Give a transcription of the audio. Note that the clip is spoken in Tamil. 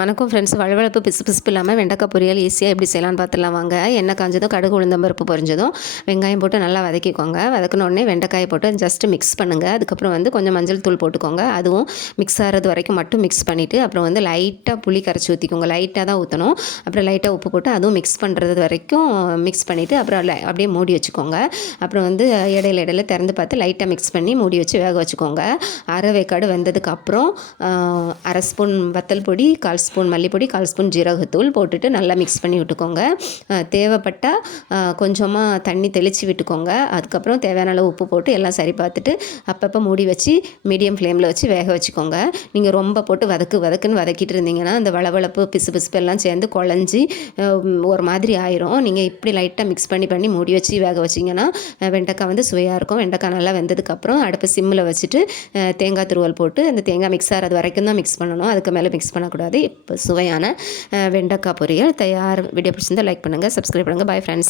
வணக்கம் ஃப்ரெண்ட்ஸ் வழவழப்பு பிசு பிசுப்பு இல்லாமல் வெண்டைக்காய் பொரியல் ஈஸியாக எப்படி செய்யலாம்னு பார்த்துலாம் வாங்க. எண்ணெய் காஞ்சதும் கடுகு உளுந்தம் பருப்பு பொரிஞ்சதும் வெங்காயம் போட்டு நல்லா வதக்கிக்கோங்க. வதக்கின உடனே வெண்டைக்காயை போட்டு ஜஸ்ட் மிக்ஸ் பண்ணுங்கள் அதுக்கப்புறம் வந்து கொஞ்சம் மஞ்சள் தூள் போட்டுக்கோங்க. அதுவும் மிக்ஸ் ஆகிறது வரைக்கும் மட்டும் மிக்ஸ் பண்ணிவிட்டு அப்புறம் வந்து லைட்டாக புளி கரைச்சி ஊற்றிக்கோங்க லைட்டாக தான் ஊற்றணும் அப்புறம் லைட்டாக உப்பு போட்டு அதுவும் மிக்ஸ் பண்ணுறது வரைக்கும் மிக்ஸ் பண்ணிவிட்டு அப்புறம் லை- அப்படியே மூடி வச்சுக்கோங்க. அப்புறம் வந்து இடையில இடையில திறந்து பார்த்து லைட்டாக மிக்ஸ் பண்ணி மூடி வச்சு வேக வச்சுக்கோங்க. அரை வேக்காடு வெந்ததுக்கப்புறம் அரை ஸ்பூன் வத்தல் பொடி கால் ஸ்பூன் மல்லிப்பொடி கால் ஸ்பூன் ஜீரகத்தூள் போட்டுட்டு நல்லா மிக்ஸ் பண்ணி விட்டுக்கோங்க. தேவைப்பட்டால் கொஞ்சமாக தண்ணி தெளித்து விட்டுக்கோங்க. அதுக்கப்புறம் தேவையான அளவு உப்பு போட்டு எல்லாம் சரி பார்த்துட்டு அப்பப்போ மூடி வச்சு மீடியம் ஃப்ளேமில் வச்சு வேக வச்சுக்கோங்க. நீங்கள் ரொம்ப போட்டு வதக்கு வதக்குன்னு வதக்கிட்டு இருந்தீங்கன்னா அந்த வளவளப்பு பிசு பிசுப்பு எல்லாம் சேர்ந்து குழஞ்சி ஒரு மாதிரி ஆயிரும். நீங்கள் இப்படி லைட்டாக மிக்ஸ் பண்ணி பண்ணி மூடி வச்சு வேக வச்சிங்கன்னா வெண்டைக்காய் வந்து சுவையாக இருக்கும். வெண்டைக்காய் நல்லா வெந்ததுக்கப்புறம் அடுப்பு சிம்மில் வச்சுட்டு தேங்காய் துருவல் போட்டு அந்த தேங்காய் மிக்ஸ் ஆகிறது வரைக்கும் தான் மிக்ஸ் பண்ணணும். அதுக்கு மேலே மிக்ஸ் பண்ணக்கூடாது. சுவையான வெண்டைக்காய் பொரியல். தயார் வீடியோ பிடிச்சிருந்தால் லைக் பண்ணுங்கள் சப்ஸ்கிரைப் பண்ணுங்கள் பை ஃப்ரெண்ட்ஸ்